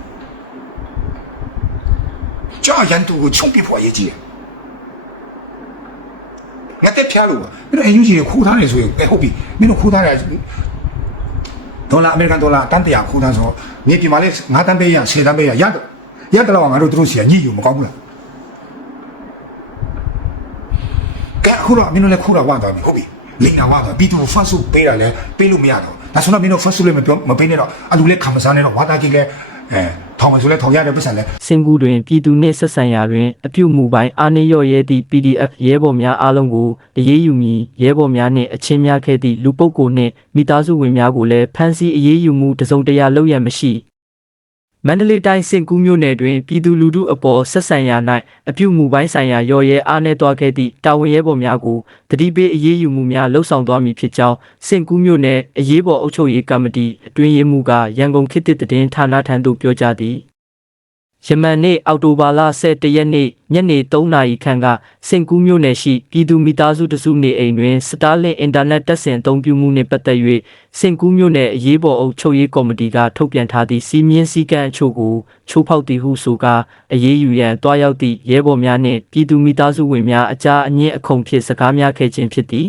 ကျွန်တော်ရန်သူကိုချုံပြဖို့ရည်ကြီးတယ် ငါတက်ဖျားလို့ပါမင်းတို့ NUG ကိုခိုးထားနေဆိုရင်အဲဟုတ်ပြီမင်းတို့ခိုးထားတယ်ဒေါ်လာအမေရိကန်ဒေါ်လာတန်တရာခိုးထားဆိုမြေပြင်မှာလဲ9တန်းပေးရ10တန်းပေးရရတော့ရတော့ငါတို့တို့စီကညှိယူမကောင်းဘူးလားကဲခုတော့မင်းတို့လည်းခိုးတာဝါသွားပြီဟုတ်ပြီလိန်တာဝါသွားပြီးသူ first ဆုပေးတာလဲပေးလို့မရတော့ဒါဆိုတော့မင်းတို့ first ဆုလည်းမပြောမပေးနဲ့တော့အလူလည်းခံမစားနဲ့တော့ဝါတာကြီးလည်းအဲ ထောင်မဆိုလဲထောင်ရတဲ့ပတ်စံလဲစင်ကူတွင်ပြည်သူနှင့်ဆက်ဆံရာတွင်အပြုမူပိုင်းအာဏာရော့ရဲသည့် PDF ရဲဘော်များအားလုံးကိုတရေးယူမည်ရဲဘော်များနှင့်အချင်းများခဲ့သည့်လူပုဂ္ဂိုလ်နှင့်မိသားစုဝင်များကိုလည်းဖမ်းဆီးအရေးယူမှုတစုံတရာလုပ်ရန်မရှိ မန္တလေးတိုင်းစင်ကူးမြို့နယ်တွင်ပြည်သူလူထုအပေါ်ဆက်ဆံရာ၌အပြုမူပိုင်းဆိုင်ရာရော်ရဲအားနည်းသွားခဲ့သည့်တာဝန်ရဲဘော်များကိုတတိပေးအရေးယူမှုများလှုပ်ဆောင်သွားမည်ဖြစ်ကြောင်းစင်ကူးမြို့နယ်အရေးပေါ်အုပ်ချုပ်ရေးကော်မတီအတွင်းရေးမှူးကရန်ကုန်ခေတ်သစ်သတင်းဌာနထံသို့ပြောကြားသည် ယမန်နေ့အောက်တိုဘာလ17ရက်နေ့ညနေ3နာရီခန့်ကစင်ကူးမြို့နယ်ရှိပြည်သူမိသားစုတစုနေအိမ်တွင်စတားလင်အင်တာနက်တက်ဆင်အသုံးပြုမှုနှင့်ပတ်သက်၍စင်ကူးမြို့နယ်အရေးပေါ်အုပ်ချုပ်ရေးကော်မတီကထုတ်ပြန်ထားသည့်စီမင်းစည်းကမ်းအချို့ကိုချိုးဖောက်သည်ဟုဆိုကာအရေးယူရန်တွားရောက်သည့်ရဲဘော်များနှင့်ပြည်သူမိသားစုဝင်များအကြားအငင်းအခုံဖြင့်စကားများခဲ့ခြင်းဖြစ်သည်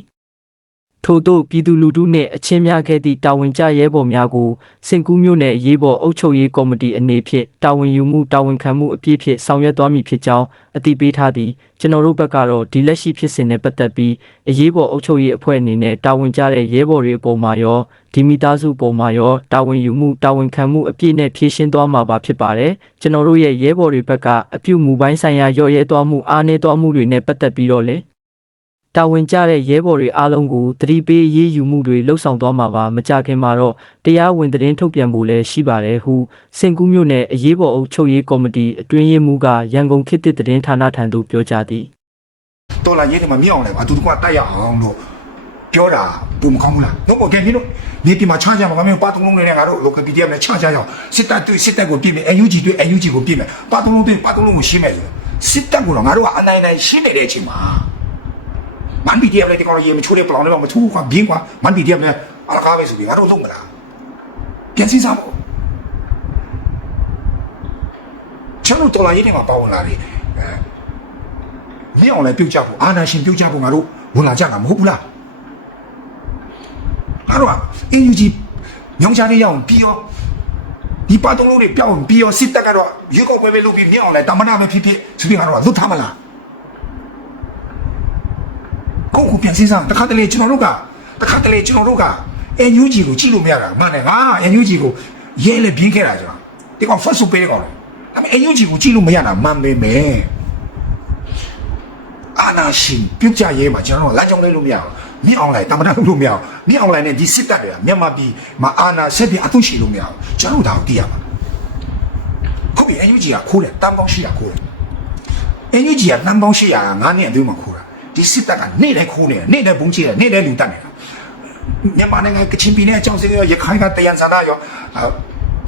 ထို့သို့ပြည်သူလူထုနှင့်အချင်းများခဲ့သည့်တာဝန်ကျရဲဘော်များကိုစင်ကူးမြို့နယ်အရေးပေါ်အုပ်ချုပ်ရေးကော်မတီအနေဖြင့်တာဝန်ယူမှုတာဝန်ခံမှုအပြည့်ဖြင့်ဆောင်ရွက်သွားမည်ဖြစ်ကြောင်းအတည်ပြုထားသည်ကျွန်တော်တို့ဘက်ကတော့ဒီလက်ရှိဖြစ်စဉ်နဲ့ပတ်သက်ပြီးအရေးပေါ်အုပ်ချုပ်ရေးအဖွဲ့အနေနဲ့တာဝန်ကျတဲ့ရဲဘော်တွေအပေါ်မှာရောဒီမိသားစုပေါ်မှာရောတာဝန်ယူမှုတာဝန်ခံမှုအပြည့်နဲ့ဖြည့်ရှင်းသွားမှာပါဖြစ်ပါတယ်ကျွန်တော်တို့ရဲ့ရဲဘော်တွေဘက်ကအပြုမူပိုင်းဆိုင်ရာရော့ရဲသွားမှုအားနည်းသွားမှုတွေနဲ့ပတ်သက်ပြီးတော့လေ တာဝန်ကျတဲ့ရဲဘော်တွေအားလုံးကိုတတိပေးရေးယူမှုတွေလှုပ်ဆောင်သွားမှာပါမကြခင်မှာတော့တရားဝင်သတင်းထုတ်ပြန်ဖို့လည်းရှိပါတယ်ဟုစင်ကူးမြို့နယ်အရေးပေါ်အုပ်ချုပ်ရေးကော်မတီအတွင်းရေးမှူးကရန်ကုန်ခေတ်သစ်သတင်းဌာနထံသို့ပြောကြားသည်တော်လာရေးတွေမှာမြောက်အောင်လဲအတူတကွတိုက်ရအောင်လို့ပြောတာဘူးမကောင်းဘူးလားတော့ဘောကဲမင်းတို့မြေပြင်မှာချကြမှာမင်းပါသုံးလုံးနဲ့ငါတို့ local PDF နဲ့ချကြရအောင်စစ်တပ်တွေ့စစ်တပ်ကိုပြစ်မယ် UNG တွေ့ UNG ကိုပြစ်မယ်ပါသုံးလုံးတွေ့ပါသုံးလုံးကိုရှင်းမယ်ဆိုစစ်တပ်ကတော့ငါတို့ကအနိုင်နိုင်ရှင်းနေတဲ့အချိန်မှာ မန် PDF လည်းဒီကောင်ရေမချိုးတဲ့ပလောင်လည်းမချိုးကွာဘင်းကွာမန် PDF လည်းအလကားပဲဆိုပြီးငါတို့လုံးမလားပြန်စဉ်းစားဖို့ကျွန်တော်တော်လာရေးတွေမှာပါဝင်လာတယ်အဲမင်းအောင်လည်းပြုတ်ကြဖို့အာနာရှင်ပြုတ်ကြဖို့ငါတို့ဝင်လာကြတာမဟုတ်ဘူးလားအဲ့တော့အင်ယူဂျီညောင်ချားလေးရအောင်ပြီးရောဒီပါတုံးလုံးတွေပြောင်းပြီးရောစစ်တပ် ကတော့ရွေးကောက်ပွဲပဲလုပ်ပြီးမြောက်အောင်လဲတမနာပဲဖြစ်ဖြစ်ဆိုပြီးကတော့လွတ်ထားမလားကိုယ့်ကိုပြန်စဉ်းစားတခါတလေကျွန်တော်တို့ကတခါတလေကျွန်တော်တို့ကအန်ယူဂျီကိုကြည့်လို့မရတာမှန်တယ်ငါအန်ယူဂျီကိုရဲလေပြင်းခဲ့တာကျွန်တော်ဒီကောင် first ဆိုပေးတယ်ကောင်လေဒါပေမဲ့အန်ယူဂျီကိုကြည့်လို့မရတာမှန်ပေမဲ့အာနာရှင်ပြုတ်ကြရဲမှာကျွန်တော်တို့လမ်းကြောင်းလေးလို့မရဘူးမြင့်အောင်လိုက်တမနာလုပ်လို့မရဘူးမြင့်အောင်လိုက်နဲ့ဒီစစ်တပ်တွေကမြန်မာပြည်မှာအာနာဆက်ပြီးအထုရှိလို့မရဘူးကျွန်တော်တို့ဒါကိုသိရမှာခုပြီအန်ယူဂျီကခိုးတယ်တန်ပေါင်းရှိရခိုးတယ်အန်ယူဂျီကတန်ပေါင်းရှိရက9နှစ်အတွင်းမှာခိုး တာဒီစစ်တပ်ကနေ့တိုင်းခိုးနေတယ်နေ့တိုင်းပုံချတယ်နေ့တိုင်းလူတက်နေတာမြန်မာနိုင်ငံကချင်ပြည်နယ်အကြောင်းစင်းရောရခိုင်ကတယန်ဇာတာရော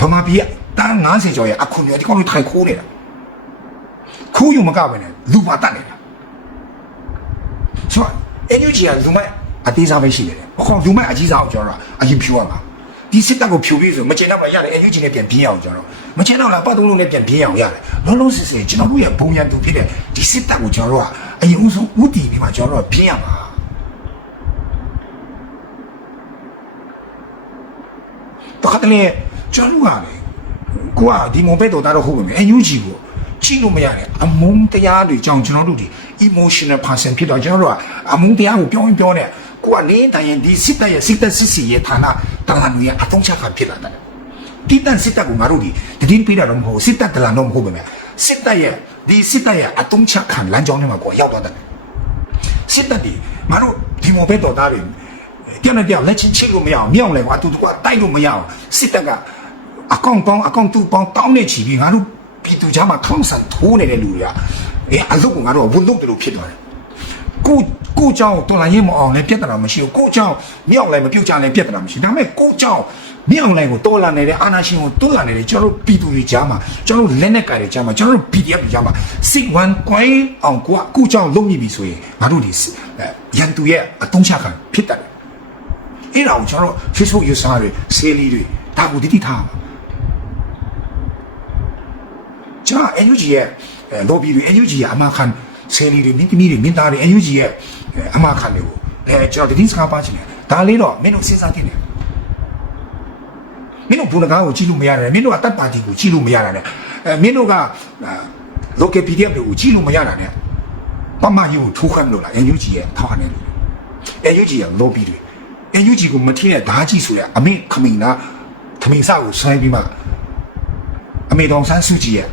ဗမာပြည်ကတန်း90ကျော်ရဲ့အခုမျိုးဒီကောင်တွေထိုင်ခိုးနေတာခိုးယူမကပဲနဲ့လူပါတက်နေတာဆိုတော့ energy ကလူမိုက်အသေးစားပဲရှိတယ်။အခုလူမိုက်အကြီးစားအောင်ကျွန်တော်ကအရင်ဖြူရမှာ။ဒီစစ်တပ်ကိုဖြူပြီးဆိုမကျင်တော့မှရတယ် energy နဲ့ပြန်ပြင်းအောင်ကျွန်တော်မကျင်တော့လားပတ်သုံးလုံးနဲ့ပြန်ပြင်းအောင်ရတယ်။လုံးလုံးစစ်စစ်ကျွန်တော်တို့ရဲ့ဘုံရ န်သူဖြစ်တဲ့ဒီစစ်တပ်ကိုကျွန်တော်တို့ကအရင်ဦးဆုံးဦးတည်ပြီးမှကျွန်တော်တို့ကပြင်းရမှာ။တော့ခါတလေကျွန်တော်တို့ကလေကိုကဒီမုံပဲတော်တာတော့ဟုတ်ပြီ energy ကိုကြည့်လို့မရတယ်အမုန်းတရားတွေကြောင့်ကျွန်တော်တို့ဒီ emotional person ဖြစ်တော့ကျွန်တော်တို့ကအမုန်းတရားကိုပြောရင်ပြောတယ်ကိုကလေးတိုင်းရင်ဒီစစ်တပ်ရဲ့စစ်တပ်စစ်စီရဲ့ဌာနတာဝန်တွေအသုံးချခံဖြစ်လာတယ်ဒီတန်စစ်တပ်ကငါတို့ဒီတည်င်းပြတာတော့မဟုတ်စစ်တပ်တလာတော့မဟုတ်ပါမယ် စစ်တပ်ရဲ့ဒီစစ်တပ်ရဲ့အသုံးချခံလမ်းကြောင်းထဲမှာကိုရောက်သွားတယ်စစ်တပ်ဒီငါတို့ဒီမော်ဘက်တော်သားတွေပြန်နေပြန်လက်ချင်းချိတ်လို့မရအောင်မြောက်လဲကွာတူတူကတိုက်လို့မရအောင်စစ်တပ်ကအကောင့်ပေါင်းအကောင့်တူပေါင်းတောင်းနေချီပြီးငါတို့ပြည်သူကြားမှာခေါင်းဆန်ထိုးနေတဲ့လူတွေကအဲအလုပ်ကငါတို့ကဝန်လုပ်တယ်လို့ဖြစ်သွားတယ်ကိုကိုเจ้าတော်လိုင်းရင်မအောင်လဲပြဿနာမရှိဘူးကိုเจ้าမြောက်လဲမပြုတ်ကြလဲပြဿနာမရှိဒါပေမဲ့ကိုเจ้า မင်းအွန်လိုင်းကိုတော်လာနေတဲ့အာနာရှင်ကိုတော်လာနေတဲ့ကျွန်တော်တို့ပြည်သူတွေကြားမှာကျွန်တော်တို့လက်နက်ကိုင်တွေကြားမှာကျွန်တော်တို့ PDF တွေကြားမှာ Sig One Coin အောင်ကွာအခုကြောင့်လုပ်မိပြီဆိုရင်ငါတို့ဒီရန်သူရဲ့အတုံးချခံဖြစ်တယ်အဲ့ဒါကိုကျွန်တော် Facebook user တွေ sale တွေဒါကိုတိတိထားပါကျွန်တော် NUG ရဲ့ lobby တွေ NUG ရဲ့အမခံ sale တွေမိန်းသမီးတွေမိန်းသားတွေ NUG ရဲ့အမခံတွေကိုအဲကျွန်တော်တတိစကားပါချင်တယ်ဒါလေးတော့မင်းတို့စဉ်းစားကြည့်တယ် မင်းတို့ဘုံကားကိုကြည့်လို့မရတယ်မင်းတို့ကတပ်ပါတီကိုကြည့်လို့မရတာနဲ့အဲမင်းတို့က local PDF တွေကိုကြည့်လို့မရတာနဲ့ပမယူကိုထိုးခမ်းလို့လား NUG ရဲ့ထောက်ခံနေလို့ NUG ရဲ့ lobby တွေ NUG ကိုမထင်းတဲ့ဓာကြီးဆိုတဲ့အမိခမိန်နာခမိန်စကိုဆွဲပြီးမှအမေတော်ဆန်းစုကြည်ရဲ့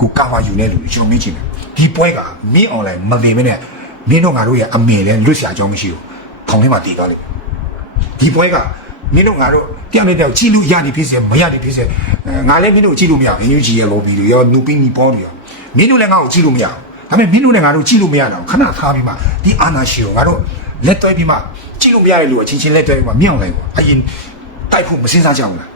ကိုကာဝါယူနေလို့ကျွန်တော်မင်းချင်တယ်ဒီပွဲကမင်း online မတင်မနဲ့မင်းတို့ငါတို့ရဲ့အမေလည်းလွတ်ရှာကြောင်းမရှိဘူးထောင်ထဲမှာတည်သွားလိမ့်မယ်ဒီပွဲကမင်းတို့ငါတို့ တရားနဲ့တောက်ကြည့်လို့ရနေဖြစ်စေမရနေဖြစ်စေငါလည်းမင်းတို့ကြည့်လို့မရဘူး UNG ရဲ့ lobby တွေရောနူပင်းနီပေါ်တွေရောမင်းတို့လည်းငါ့ကိုကြည့်လို့မရဘူးဒါပေမဲ့မင်းတို့လည်းငါတို့ကြည့်လို့မရတော့ခဏထားပြီးမှဒီအာနာရှိကိုငါတို့လက်တွဲပြီးမှကြည့်လို့မရတဲ့လူအချင်းချင်းလက်တွဲပြီးမှမြောက်လိုက်ပေါ့အရင်တိုက်ဖို့မစင်စားကြဘူးလား